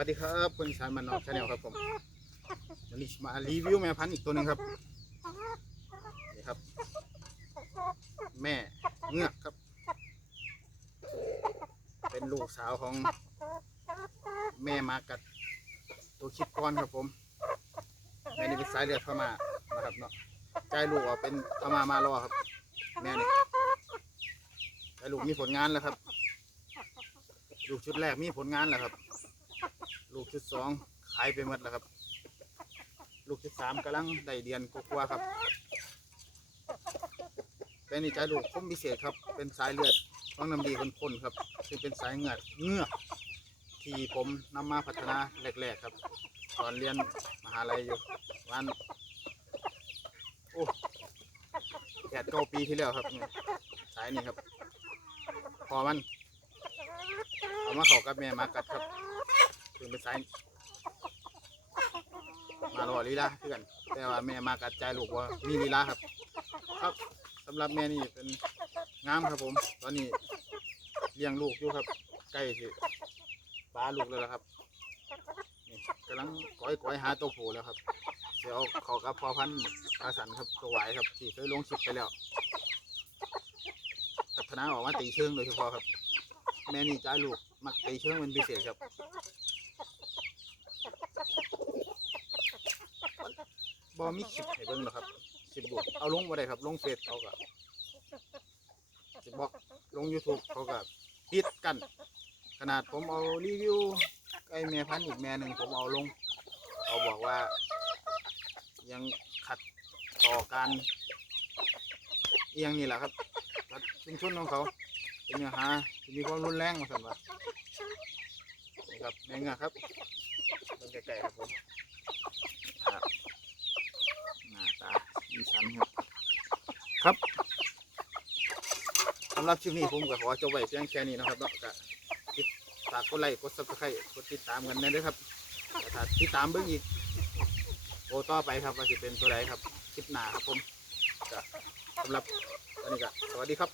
วัสดีครับคุณสารมันนอกชาแนลครับผมวันนี้มารีวิวแม่พันธุ์อีกตัวหนึ่งครับนี่ครับ แม่เงือกครับ เป็นลูกสาวของ แม่มากัด ตัวคิดก้อนครับผมแม่นี่เป็นสายเลือดพม่านะครับเนาะใจลูกออกเป็นพม่ามารอครับ แม่นี่ใจลูกมีผลงานแล้วครับลูกชุดแรกมีผลงานแล้วครับ ลูกชุดสองขายไปหมดแล้วครับ ลูกชุดสามกำลังได้เดือนกว่าๆครับ เป็นนิจใจลูกคมพิเศษครับ เป็นสายเลือดต้องน้ำดีคนคนๆครับซึ่งเป็นสายเงือกเงือกที่ผมนำมาพัฒนาแรกๆครับ ตอนเรียนมหาลัยอยู่วันโอ้แปดเก้าปีที่แล้วครับ สายนี้ครับ พอมันเอามาเขากับแม่มากัดครับ ถึงเป็นสายมารอลีลาเพื่อนแต่ว่าแม่มากัดใจลูกว่ามีลีลาครับ ครับสำหรับแม่นี่เป็นงามครับผม ตอนนี้เลี้ยงลูกอยู่ครับ ใกล้ที่ปลาลูกแล้วล่ะครับนี่กำลังก้อยก้อยหาตัวผูแล้วครับ เดี๋ยวเอกับพอพันธุ์ปลาสันครับตัวไหวายครับ ที่เคยลงคลิปไปแล้วพัฒนาออกมาตีเชิงโดยเฉพาะครับ แม่นี่จ้าลูกมักตีเชิงเป็นพิเศษครับ บอมีคลิปให้เบิ่งหรอกครับสิบบวกเอาลงมาได้ครับลงเฟซเขาก็สิบอกลง YouTube เขาก็ปิดกัน ขนาดผมเอารีวิวไก่แม่พันธุ์อีกแม่หนึ่งผมเอาลงเขาบอกว่า ยังขัดต่อการเอียงนี่แหละครับรชุมชนของเขาเป็นเนื้อหาที่มีความรุนแรงมาสั่นว่านี่ครับในเงือครับเบิ่งไกลๆครับผมครับหน้าตาดีสันครับ ครับสำหรับคลิปนี้ผมก็ขอจบไว้เพียงแค่นี้นะครับเนาะก็ติดฝากกดไลค์กดซับสไครต์กดติดตามกันแน่ด้วยครับต่ถ้าติดตามเบิ่งอีกโอต่อไปครับว่าจะเป็นตัวใดครับคลิปหน้าครับผมก็สำหรับวันนี้ก็สวัสดีครับ